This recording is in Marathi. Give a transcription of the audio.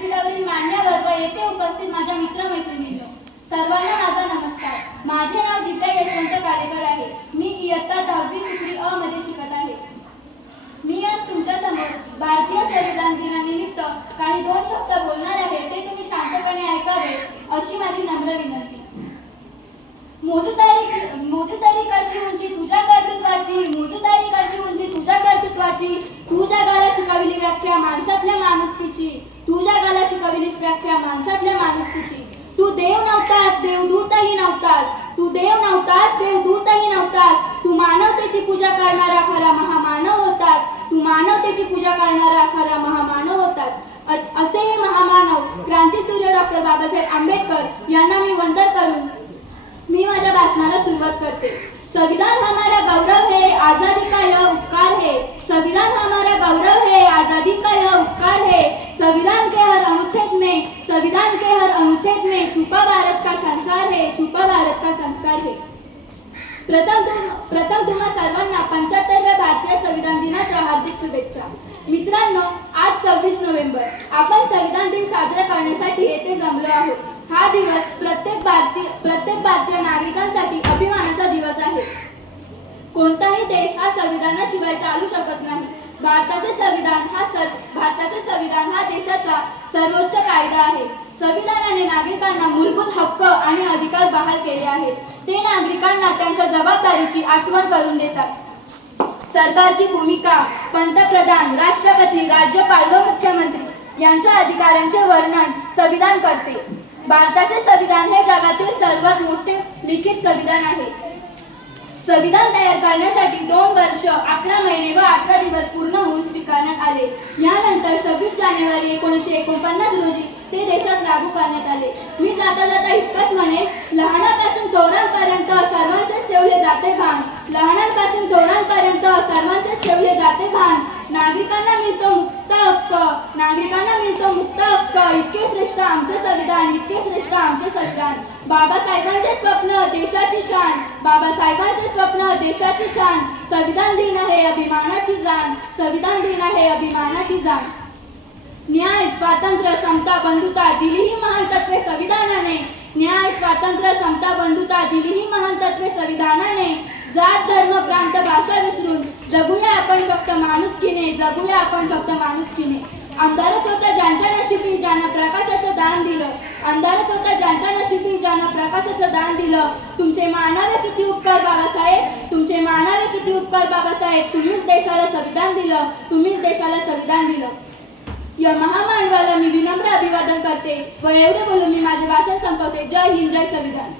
व्यासपीठावरील मान्यवर व येथे उपस्थित माझ्या मित्रमैत्रिणींनो. सर्वांना माझा नमस्कार. माझे नाव दिव्या यशवंत पालेकर आहे. मी इयत्ता दहावी दुसरी अ मध्ये शिकत आहे. मी आज तुमच्यासमोर भारतीय संविधान दिनानिमित्त काही दोन शब्द बोलणार आहे ते तुम्ही शांतपणे ऐकावे अशी माझी नम्र विनंती. मोजूदारी मोजूदारी कशी उंची तुझ्या कर्तृत्वाची मोजूदारी कशी उंची तुझ्या कर्तृत्वाची तू जगाला शिकविली व्याख्या माणसा माणुसकीची तू जगाला शिकविलीस व्याख्या माणसातल्या माणुसकीची तू देव नव्हतास देवदूतही नव्हतास. तू देव नव्हतास देवदूतही नव्हतास. तू मानवतेची पूजा करणारा खरा महामानव होतास. तू मानवतेची पूजा करणारा खरा महामानव होतास. असे हे महामानव क्रांतीसूर्य डॉक्टर बाबासाहेब आंबेडकर यांना मी वंदन करून मी माझ्या भाषणाला सुरुवात करते. संविधान हमारा गौरव है आजादी का यह उपकार है? संविधान हमारा गौरव है आजादी का यह उपकार है? संविधान के हर अनुच्छेद संविधान के हर अनुच्छेद में छुपा भारत का संस्कार है छुपा भारत का संस्कार है। प्रथम तुम प्रथम तुम्हा सर्वांना पंच्याहत्तरव्या भारतीय संविधान दिनाच्या हार्दिक शुभेच्छा. मित्रांनो आज सव्वीस नोव्हेंबर. आपण संविधान दिन साजरा करण्यासाठी येथे जमलो आहोत. हा दिवस प्रत्येक भारतीय प्रत्येक भारतीय नागरिकांसाठी अभिमानाचा दिवस आहे. कोणताही देश हा संविधानाशिवाय चालू शकत नाही. भारताचे संविधान हा सर भारताचे संविधान हा देशाचा सर्वोच्च कायदा आहे. संविधानाने नागरिकांना मूलभूत हक्क आणि अधिकार बहाल केले आहेत. ते नागरिकांना त्यांच्या जबाबदारीची आठवण करून देतात. सरकारची भूमिका पंतप्रधान राष्ट्रपती राज्यपाल व मुख्यमंत्री यांच्या अधिकारांचे वर्णन संविधान करते. भारताचे संविधान हे जगातील सर्वात मोठे लिखित संविधान आहे. संविधान तयार करण्यासाठी दोन वर्ष अकरा महिने व अठरा दिवस पूर्ण होऊन स्वीकारण्यात आले नंतर सव्वीस जानेवारी एकोणीसशे एकोणपन्नास रोजी ते देशात लागू करण्यात आले. मी जाता जाता इतकंच म्हणे लहानापासून थोरांपर्यंत सर्वांचेच ठेवले जाते भान. लहानांपासून थोरांपर्यंत सर्वांचेच ठेवले जाते भान. नागरिकांना मिळतो मुक्त हक्क. नागरिकांना मिळतो मुक्त हक्क. इतके श्रेष्ठ आमचे संविधान इतके श्रेष्ठ आमचे संविधान. बाबासाहेबांचे स्वप्न देशाची शान. बाबासाहेबांचे स्वप्न देशाची शान. संविधान दिन आहे अभिमानाची जाण. संविधान दिन आहे अभिमानाची जाण. न्याय स्वातंत्र्य समता बंधुता दिली ही महान तत्वे संविधानाने. न्याय स्वातंत्र्य समता बंधुता दिली ही महान तत्वे संविधानाने. जात धर्म प्रांत भाषा विसरून जगूया आपण फक्त माणुसकीने जगूया आपण फक्त माणुसकीने. अंधारच होता ज्यांच्या नशिबी ज्यांना प्रकाशाचं दान दिलं. अंधारच होता ज्यांच्या नशिबी ज्यांना प्रकाशाचं दान दिलं. तुमचे मानावे किती उपकार बाबासाहेब? तुमचे मानावे किती उपकार बाबासाहेब? तुम्हीच देशाला संविधान दिलं. तुम्हीच देशाला संविधान दिलं. या महामानवाला मी विनम्र अभिवादन करते व एवढे बोलून मी माझे भाषण संपवते. जय हिंद जय संविधान.